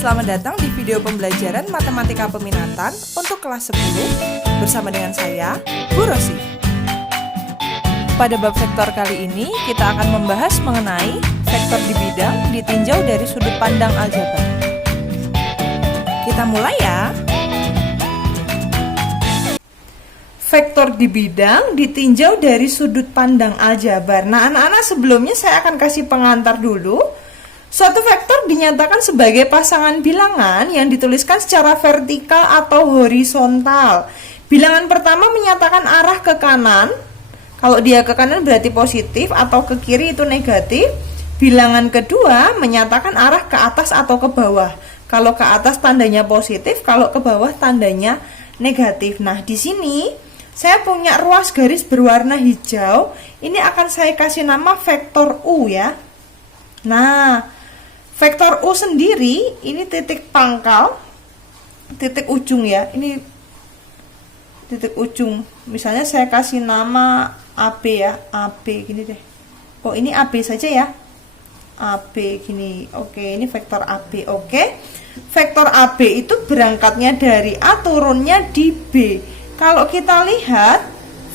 Selamat datang di video pembelajaran Matematika Peminatan untuk kelas 10 bersama dengan saya, Bu Rosi. Pada bab vektor kali ini, kita akan membahas mengenai vektor di bidang ditinjau dari sudut pandang aljabar. Kita mulai ya. Vektor di bidang ditinjau dari sudut pandang aljabar. Nah, anak-anak, sebelumnya saya akan kasih pengantar dulu. Suatu vektor dinyatakan sebagai pasangan bilangan yang dituliskan secara vertikal atau horizontal. Bilangan pertama menyatakan arah ke kanan. Kalau dia ke kanan berarti positif, atau ke kiri itu negatif. Bilangan kedua menyatakan arah ke atas atau ke bawah. Kalau ke atas tandanya positif, kalau ke bawah tandanya negatif. Nah, di sini saya punya ruas garis berwarna hijau. Ini akan saya kasih nama vektor U ya. Nah, vektor U sendiri, ini titik pangkal, titik ujung ya. Ini titik ujung. Misalnya saya kasih nama AB ya, AB gini deh. Oh, ini AB saja ya. AB gini. Oke, ini vektor AB. Oke. Vektor AB itu berangkatnya dari A, turunnya di B. Kalau kita lihat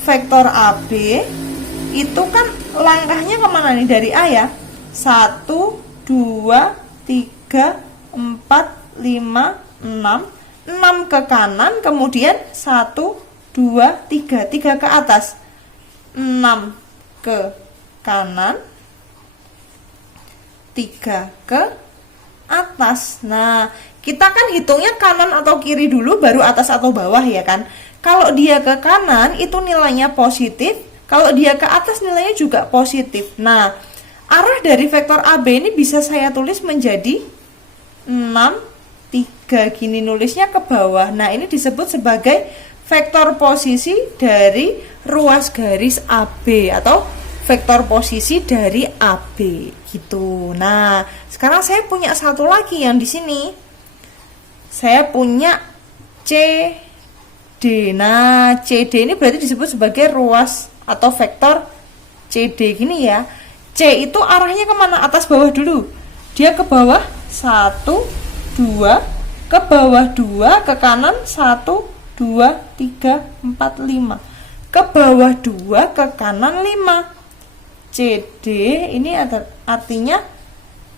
vektor AB itu kan langkahnya kemana nih? Dari A ya. 1, 2, 3, 4, 5, 6. 6 ke kanan, kemudian 1, 2, 3. 3 ke atas. 6 ke kanan, 3 ke atas. Nah, kita kan hitungnya kanan atau kiri dulu, baru atas atau bawah ya kan. Kalau dia ke kanan, itu nilainya positif. Kalau dia ke atas, nilainya juga positif. Nah, arah dari vektor AB ini bisa saya tulis menjadi 6, 3. Gini nulisnya ke bawah. Nah, ini disebut sebagai vektor posisi dari ruas garis AB atau vektor posisi dari AB gitu. Nah, sekarang saya punya satu lagi yang di sini. Saya punya CD. Nah, CD ini berarti disebut sebagai ruas atau vektor CD gini ya. C itu arahnya kemana? Atas bawah dulu. Dia ke bawah 1, 2, ke bawah 2, ke kanan 1, 2, 3, 4, 5. Ke bawah 2, ke kanan 5. CD ini artinya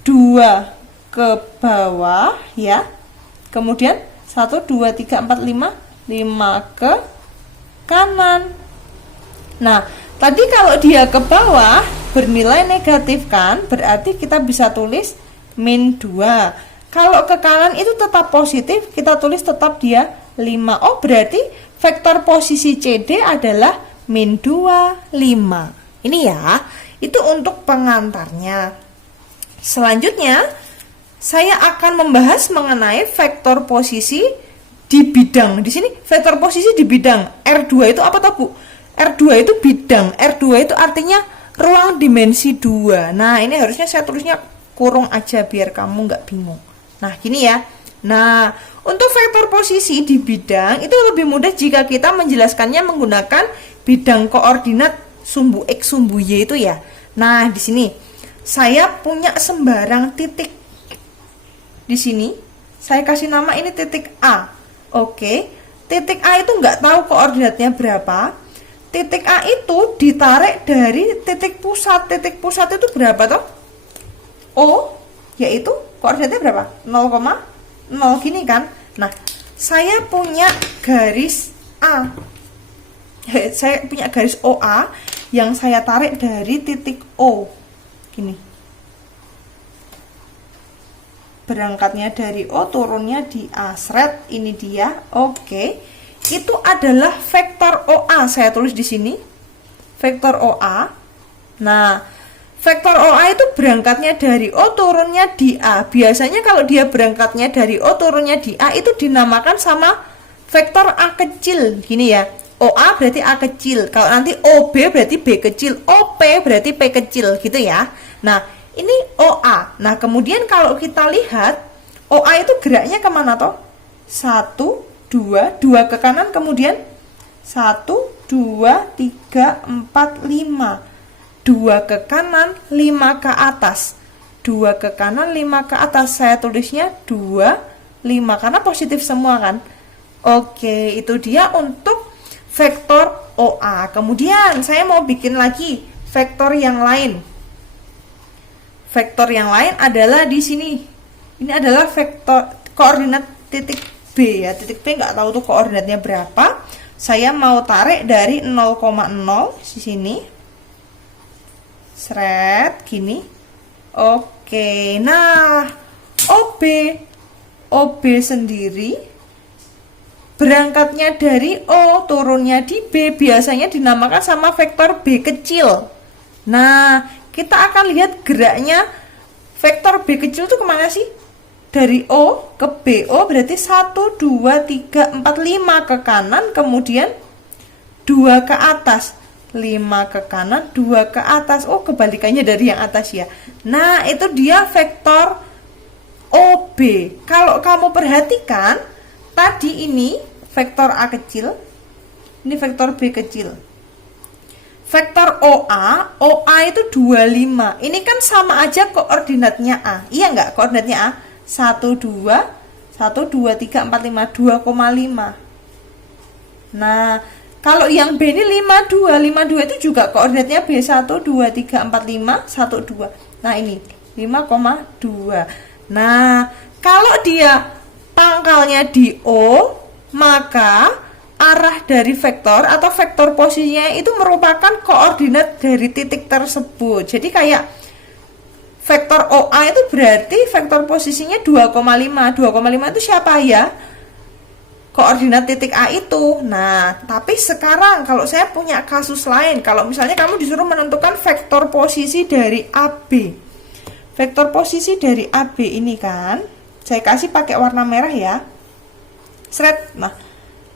2 ke bawah ya. Kemudian 1, 2, 3, 4, 5. 5 ke kanan. Nah, tadi kalau dia ke bawah bernilai negatif kan, berarti kita bisa tulis min 2. Kalau ke kanan itu tetap positif, kita tulis tetap dia 5. Oh, berarti vektor posisi CD adalah min 2, 5. Ini ya, itu untuk pengantarnya. Selanjutnya, saya akan membahas mengenai vektor posisi di bidang. Di sini vektor posisi di bidang. R2 itu apa toh, Bu? R2 itu bidang. R2 itu artinya ruang dimensi 2. Nah, ini harusnya saya tulisnya kurung aja biar kamu nggak bingung. Nah, gini ya. Nah, untuk vektor posisi di bidang itu lebih mudah jika kita menjelaskannya menggunakan bidang koordinat sumbu X, sumbu Y itu ya. Nah, di sini saya punya sembarang titik. Di sini saya kasih nama ini titik A. Oke, titik A itu nggak tahu koordinatnya berapa. Titik A itu ditarik dari titik pusat. Titik pusat itu berapa toh? O, yaitu koordinatnya berapa? 0,0 gini kan. Nah, saya punya garis A. Saya punya garis OA yang saya tarik dari titik O. Gini. Berangkatnya dari O, turunnya di A. Sret, ini dia. Oke. Itu adalah vektor OA. Saya tulis di sini. Vektor OA. Nah, vektor OA itu berangkatnya dari O, turunnya di A. Biasanya kalau dia berangkatnya dari O, turunnya di A, itu dinamakan sama vektor A kecil. Gini ya. OA berarti A kecil. Kalau nanti OB berarti B kecil. OP berarti P kecil. Gitu ya. Nah, ini OA. Nah, kemudian kalau kita lihat, OA itu geraknya kemana toh? 1, 2, 2 ke kanan, kemudian 1, 2, 3, 4, 5. 2 ke kanan, 5 ke atas. 2 ke kanan, 5 ke atas. Saya tulisnya 2, 5 karena positif semua kan. Oke, itu dia untuk vektor OA. Kemudian saya mau bikin lagi vektor yang lain. Vektor yang lain adalah di sini. Ini adalah vektor koordinat titik B ya. Titik B nggak tahu tuh koordinatnya berapa. Saya mau tarik dari 0,0 di sini. Seret gini. Oke. Nah, OB sendiri berangkatnya dari O, turunnya di B, biasanya dinamakan sama vektor B kecil. Nah, kita akan lihat geraknya vektor B kecil itu kemana sih? Dari O ke BO berarti 1, 2, 3, 4, 5 ke kanan, kemudian 2 ke atas. 5 ke kanan, 2 ke atas. Oh, kebalikannya dari yang atas ya. Nah, itu dia vektor OB. Kalau kamu perhatikan, tadi ini vektor A kecil, ini vektor B kecil. Vektor OA itu 25. Ini kan sama aja koordinatnya A. Iya nggak? Koordinatnya A 1, 2, 3, 4, 5, 2,5. Nah, kalau yang B ini 52 itu juga koordinatnya B 1, 2, 3, 4, 5, 1, 2. Nah, ini 5,2. Nah, kalau dia pangkalnya di O, maka arah dari vektor atau vektor posisinya itu merupakan koordinat dari titik tersebut. Jadi kayak vektor OA itu berarti vektor posisinya 2,5. 2,5 itu siapa ya? Koordinat titik A itu. Nah, tapi sekarang kalau saya punya kasus lain, kalau misalnya kamu disuruh menentukan vektor posisi dari AB. Vektor posisi dari AB ini kan, saya kasih pakai warna merah ya. Seret. Nah,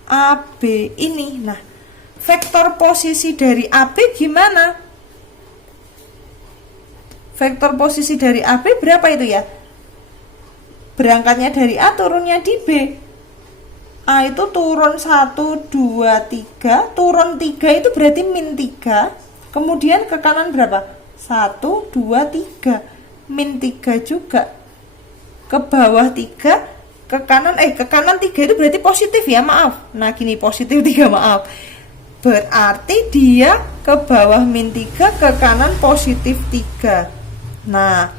AB ini. Nah, vektor posisi dari AB gimana? Vektor posisi dari AB berapa itu ya? Berangkatnya dari A, turunnya di B. A itu turun 1, 2, 3. Turun 3 itu berarti min 3. Kemudian ke kanan berapa? 1, 2, 3. Min 3 juga. Ke bawah 3. Ke kanan 3 itu berarti positif ya, maaf. Nah, gini positif 3, maaf. Berarti dia ke bawah min 3, ke kanan positif 3. Nah,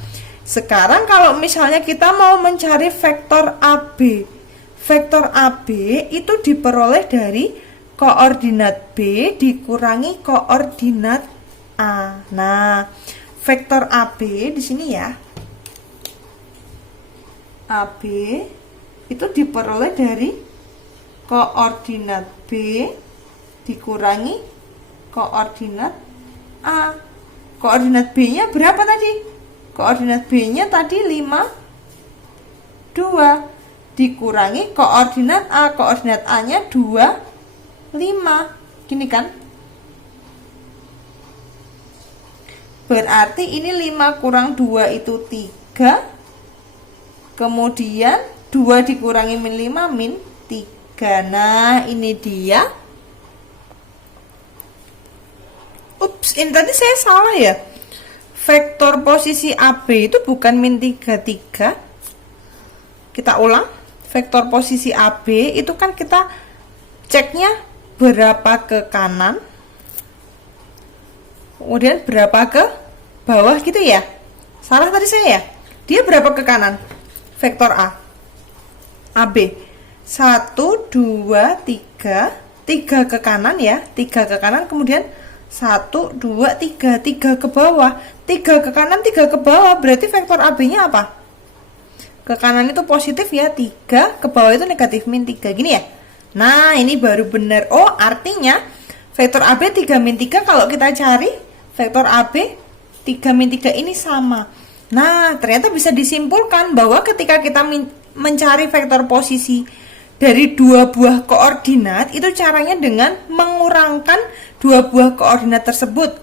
sekarang kalau misalnya kita mau mencari vektor AB. Vektor AB itu diperoleh dari koordinat B dikurangi koordinat A. Nah, vektor AB di sini ya. AB itu diperoleh dari koordinat B dikurangi koordinat A. Koordinat B-nya berapa tadi? Koordinat B-nya tadi 5, 2 dikurangi koordinat A. Koordinat A-nya 2, 5. Gini kan? Berarti ini 5 kurang 2 itu 3. Kemudian 2 dikurangi min 5 min 3. Nah, ini dia. Ups, ini tadi saya salah ya. Vektor posisi AB itu bukan min 3, 3. Kita ulang. Vektor posisi AB itu kan kita ceknya berapa ke kanan, kemudian berapa ke bawah gitu ya. Salah tadi saya ya. Dia berapa ke kanan? Vektor A. AB 1, 2, 3. 3 ke kanan ya. 3 ke kanan, kemudian 1, 2, 3. 3 ke bawah. 3 ke kanan, 3 ke bawah. Berarti vektor AB-nya apa? Ke kanan itu positif ya, 3. Ke bawah itu negatif min 3. Gini ya. Nah, ini baru benar. Oh, artinya vektor AB 3 min 3 kalau kita cari vektor AB 3 min 3 ini sama. Nah, ternyata bisa disimpulkan bahwa ketika kita mencari vektor posisi dari dua buah koordinat, itu caranya dengan mengurangkan dua buah koordinat tersebut.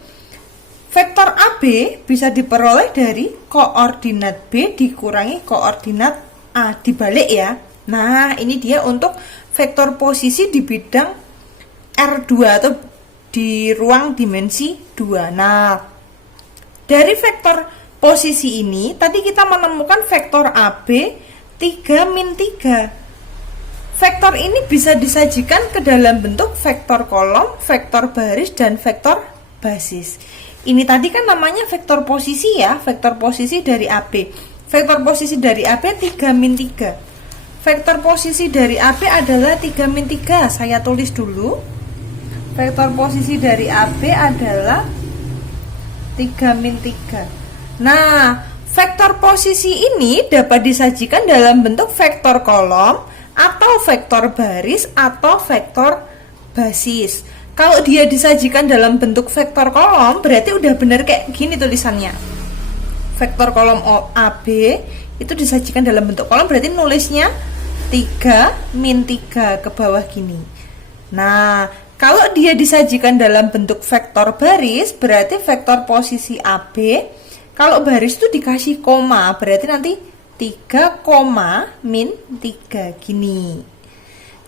Vektor AB bisa diperoleh dari koordinat B dikurangi koordinat A, dibalik ya. Nah, ini dia untuk vektor posisi di bidang R2 atau di ruang dimensi 2. Nah, dari vektor posisi ini, tadi kita menemukan vektor AB 3 min 3. Vektor ini bisa disajikan ke dalam bentuk vektor kolom, vektor baris, dan vektor basis. Ini tadi kan namanya vektor posisi ya, vektor posisi dari AB. Vektor posisi dari AB 3 min 3. Vektor posisi dari AB adalah 3 min 3. Saya tulis dulu. Vektor posisi dari AB adalah 3 min 3. Nah, vektor posisi ini dapat disajikan dalam bentuk vektor kolom atau vektor baris atau vektor basis. Kalau dia disajikan dalam bentuk vektor kolom, berarti udah bener kayak gini tulisannya. Vektor kolom AB itu disajikan dalam bentuk kolom, berarti nulisnya 3 min 3 ke bawah gini. Nah, kalau dia disajikan dalam bentuk vektor baris, berarti vektor posisi AB, kalau baris itu dikasih koma, berarti nanti 3, min 3 gini.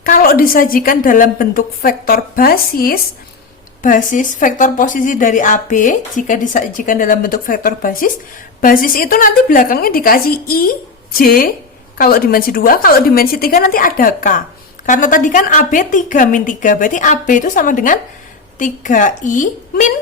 Kalau disajikan dalam bentuk vektor basis vektor posisi dari AB, jika disajikan dalam bentuk vektor basis itu nanti belakangnya dikasih I, J, kalau dimensi 2, kalau dimensi 3 nanti ada K. Karena tadi kan AB 3 min 3, berarti AB itu sama dengan 3I min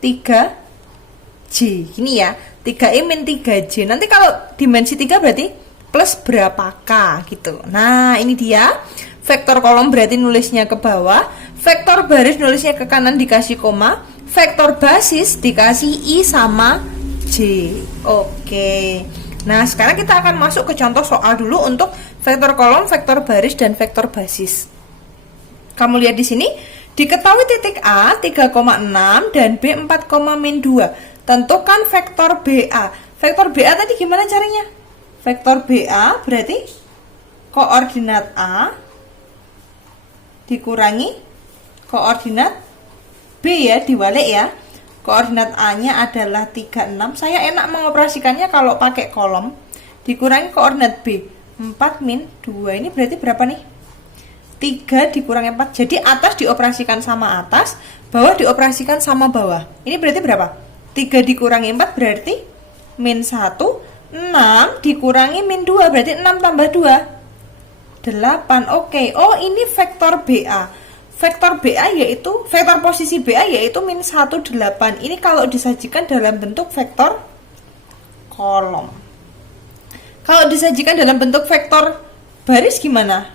3J. Gini ya, 3I min 3J. Nanti kalau dimensi 3 berarti plus berapa K gitu. Nah, ini dia. Vektor kolom berarti nulisnya ke bawah, vektor baris nulisnya ke kanan dikasih koma, vektor basis dikasih I sama J. Oke. Nah, sekarang kita akan masuk ke contoh soal dulu untuk vektor kolom, vektor baris, dan vektor basis. Kamu lihat di sini, diketahui titik A 3,6 dan B 4,-2. Tentukan vektor BA. Vektor BA tadi gimana caranya? Vektor BA berarti koordinat A dikurangi koordinat B ya, diwalik ya. Koordinat A-nya adalah 36. Saya enak mengoperasikannya kalau pakai kolom. Dikurangi koordinat B 4 min 2. Ini berarti berapa nih? 3 dikurangi 4. Jadi atas dioperasikan sama atas, bawah dioperasikan sama bawah. Ini berarti berapa? 3 dikurangi 4 berarti min 1. 6 dikurangi min 2 berarti 6 tambah 2 8. Oke. Oh, ini vektor BA. Vektor BA yaitu vektor posisi BA yaitu min 1, 8. Ini kalau disajikan dalam bentuk vektor kolom. Kalau disajikan dalam bentuk vektor baris gimana?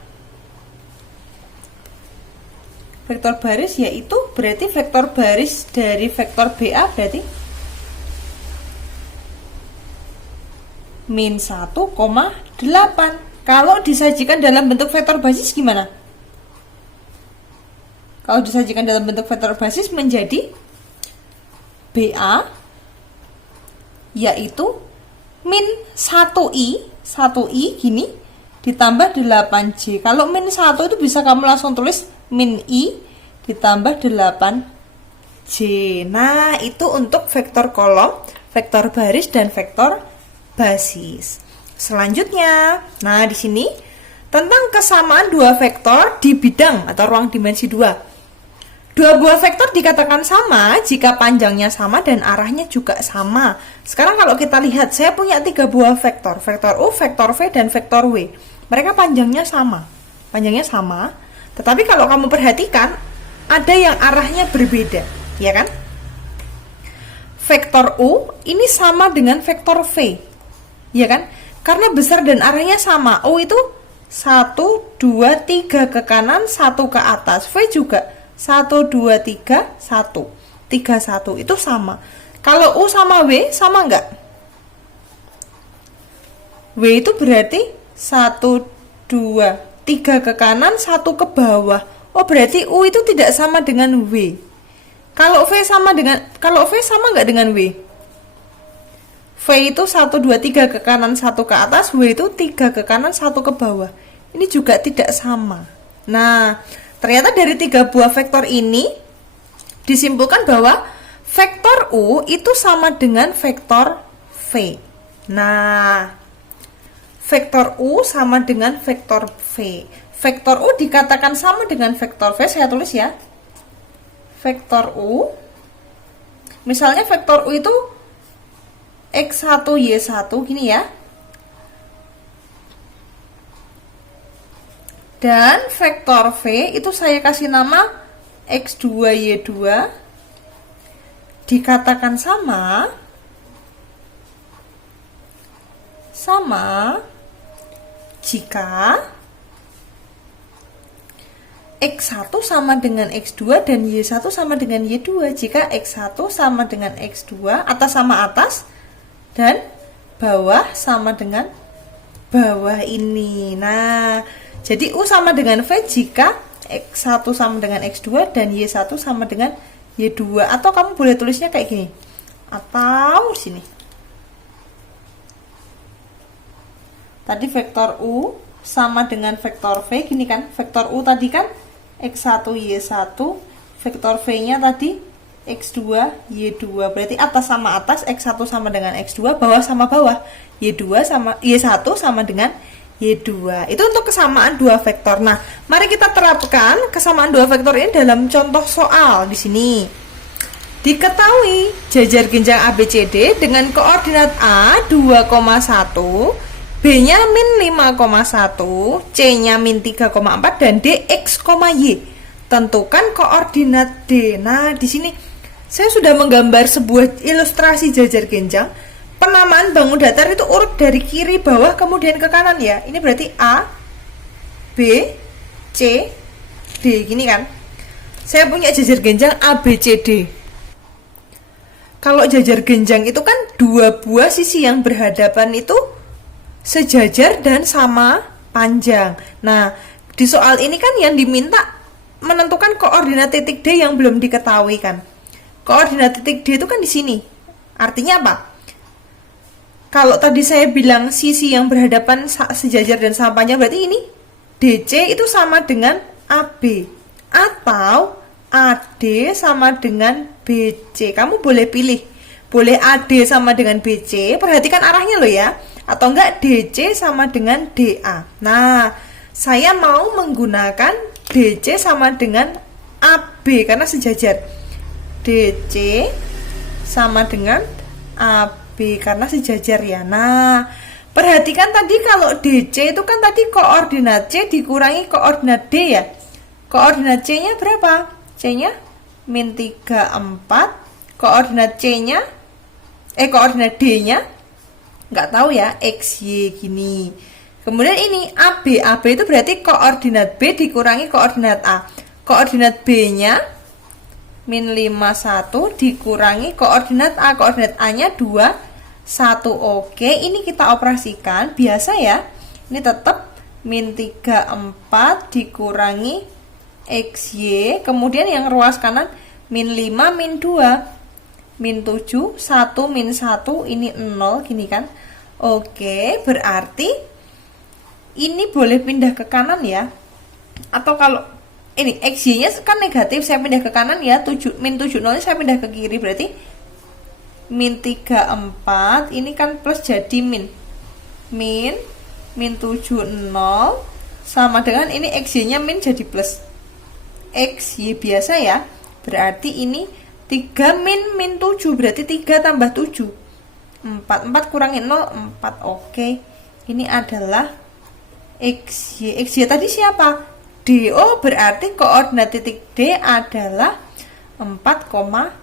Vektor baris yaitu berarti vektor baris dari vektor BA berarti min 1,8. Kalau disajikan dalam bentuk vektor basis gimana? Kalau disajikan dalam bentuk vektor basis menjadi BA yaitu min 1i gini ditambah 8j. Kalau min 1 itu bisa kamu langsung tulis min i ditambah 8j. Nah, itu untuk vektor kolom, vektor baris, dan vektor basis. Selanjutnya, nah di sini tentang kesamaan dua vektor di bidang atau ruang dimensi 2. Dua buah vektor dikatakan sama jika panjangnya sama dan arahnya juga sama. Sekarang kalau kita lihat, saya punya 3 buah vektor, vektor U, vektor V, dan vektor W. Mereka panjangnya sama, tetapi kalau kamu perhatikan, ada yang arahnya berbeda, ya kan? Vektor U ini sama dengan vektor V, ya kan? Karena besar dan arahnya sama. U itu 1, 2, 3 ke kanan, 1 ke atas. V juga 1, 2, 3, 1 3, 1 itu sama. Kalau U sama W sama enggak? W itu berarti 1, 2, 3 ke kanan, 1 ke bawah. Oh, berarti U itu tidak sama dengan W. Kalau V sama enggak dengan W? V itu 1, 2, 3 ke kanan, 1 ke atas. W itu 3 ke kanan, 1 ke bawah. Ini juga tidak sama. Nah, ternyata dari 3 buah vektor ini disimpulkan bahwa vektor U itu sama dengan vektor V. Nah, vektor U sama dengan vektor V. Vektor U dikatakan sama dengan vektor V, saya tulis ya. Vektor U, misalnya vektor U itu X1 Y1 gini ya. Dan vektor V itu saya kasih nama X2 Y2 dikatakan sama jika X1 sama dengan X2 dan Y1 sama dengan Y2. Jika X1 sama dengan X2, atas sama atas, dan bawah sama dengan bawah ini. Nah, jadi U sama dengan V jika X1 sama dengan X2 dan Y1 sama dengan Y2. Atau kamu boleh tulisnya kayak gini. Atau sini. Tadi vektor U sama dengan vektor V gini kan. Vektor U tadi kan X1 Y1, vektor V-nya tadi X2 Y2. Berarti atas sama atas, X1 sama dengan X2, bawah sama bawah. Y1 sama dengan Y2. Itu untuk kesamaan dua vektor. Nah, mari kita terapkan kesamaan dua vektor ini dalam contoh soal di sini. Diketahui jajar genjang ABCD dengan koordinat A 2,1, B-nya min 5,1, C-nya min 3,4 dan D X, Y. Tentukan koordinat D. Nah, di sini saya sudah menggambar sebuah ilustrasi jajar genjang. Penamaan bangun datar itu urut dari kiri bawah kemudian ke kanan ya. Ini berarti A, B, C, D gini kan. Saya punya jajar genjang A, B, C, D. Kalau jajar genjang itu kan dua buah sisi yang berhadapan itu sejajar dan sama panjang. Nah, di soal ini kan yang diminta menentukan koordinat titik D yang belum diketahui kan. Koordinat titik D itu kan di sini. Artinya apa? Kalau tadi saya bilang sisi yang berhadapan sejajar dan sama panjang, berarti ini DC itu sama dengan AB atau AD sama dengan BC. Kamu boleh pilih, boleh AD sama dengan BC, perhatikan arahnya loh ya, atau enggak DC sama dengan DA. Nah, saya mau menggunakan DC sama dengan AB karena sejajar. DC sama dengan AB karena sejajar ya. Nah, perhatikan tadi kalau DC itu kan tadi koordinat C dikurangi koordinat D ya. Koordinat C-nya berapa? C-nya min 34. Koordinat C-nya koordinat D-nya nggak tahu ya, XY gini. Kemudian ini AB. AB itu berarti koordinat B dikurangi koordinat A. Koordinat B-nya min 51 dikurangi koordinat A. Koordinat A-nya 2, 1. Oke, ini kita operasikan biasa ya. Ini tetap min 34 dikurangi XY. Kemudian yang ruas kanan min 5 min 2 min 7, 1 min 1, ini 0 gini kan. Oke, berarti ini boleh pindah ke kanan ya. Atau kalau ini XY-nya kan negatif, saya pindah ke kanan ya. Min 7 0 saya pindah ke kiri, berarti min 34 ini kan plus jadi min 7 0 sama dengan ini XY-nya min jadi plus XY biasa ya. Berarti ini 3 min 7, berarti 3 tambah 7 4 kurangi 0 4. Oke, ini adalah XY. XY tadi siapa? DO, berarti koordinat titik D adalah 4,4.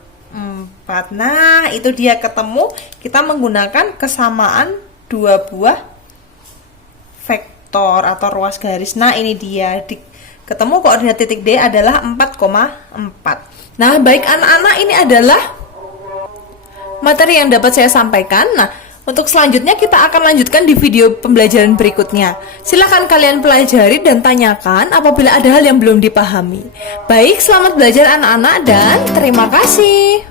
Nah, itu dia ketemu. Kita menggunakan kesamaan dua buah vektor atau ruas garis. Nah, ini dia. Ketemu koordinat titik D adalah 4,4. Nah, baik anak-anak, ini adalah materi yang dapat saya sampaikan. Nah, untuk selanjutnya kita akan lanjutkan di video pembelajaran berikutnya. Silahkan kalian pelajari dan tanyakan apabila ada hal yang belum dipahami. Baik, selamat belajar anak-anak dan terima kasih.